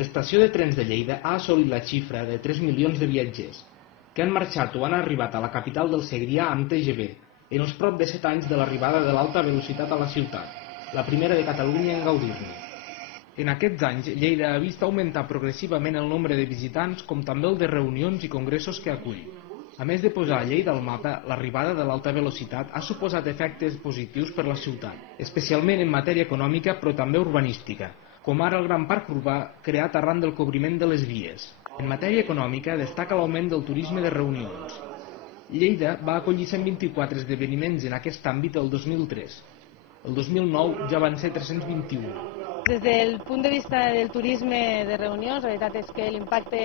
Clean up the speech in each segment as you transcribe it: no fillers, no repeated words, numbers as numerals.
L'estació de trens de Lleida ha assolit la xifra de 3 milions de viatgers, que han marxat o han arribat a la capital del Segrià amb TGV en els prop de 7 anys de l'arribada de l'alta velocitat a la ciutat, la primera de Catalunya en gaudir-ne. En aquests anys, Lleida ha vist augmentar progressivament el nombre de visitants com també el de reunions i congressos que acull. A més de posar a Lleida al mapa, l'arribada de l'alta velocitat ha suposat efectes positius per la ciutat, especialment en matèria econòmica però també urbanística, com ara el gran parc urbà creat arran del cobriment de les vies. En matèria econòmica destaca l'augment del turisme de reunions. Lleida va acollir 124 esdeveniments en aquest àmbit el 2003. El 2009 ja van ser 321. Des del punt de vista del turisme de reunions, la veritat és que l'impacte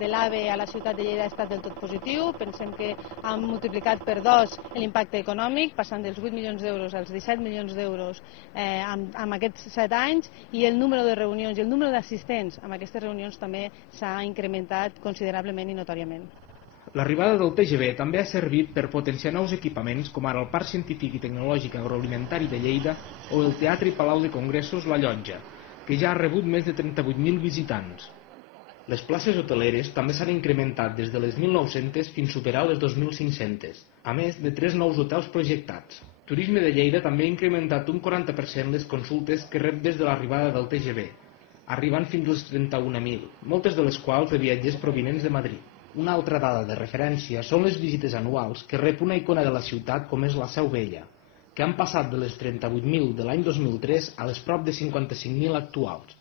de l'AVE a la ciutat de Lleida ha estat del tot positiu. Pensem que han multiplicat per 2 l'impacte econòmic, passant dels 8 milions d'euros als 17 milions d'euros en aquests 7 anys, i el número de reunions i el número d'assistents a aquestes reunions també s'ha incrementat considerablement i notòriament. L'arribada del TGV també ha servit per potenciar nous equipaments com ara el Parc Científic i Tecnològic Agroalimentari de Lleida o el Teatre i Palau de Congressos La Llotja, que ja ha rebut més de 38.000 visitants. Les places hoteleres també s'han incrementat des de les 1.900 fins a superar les 2.500, a més de 3 nous hotels projectats. Turisme de Lleida també ha incrementat un 40% les consultes que rep des de l'arribada del TGV, arribant fins als 31.000, moltes de les quals de viatgers provinents de Madrid. Una altra dada de referència són les visites anuals que rep una icona de la ciutat com és la Seu Vella, que han passat de les 38.000 de l'any 2003 a les prop de 55.000 actuals.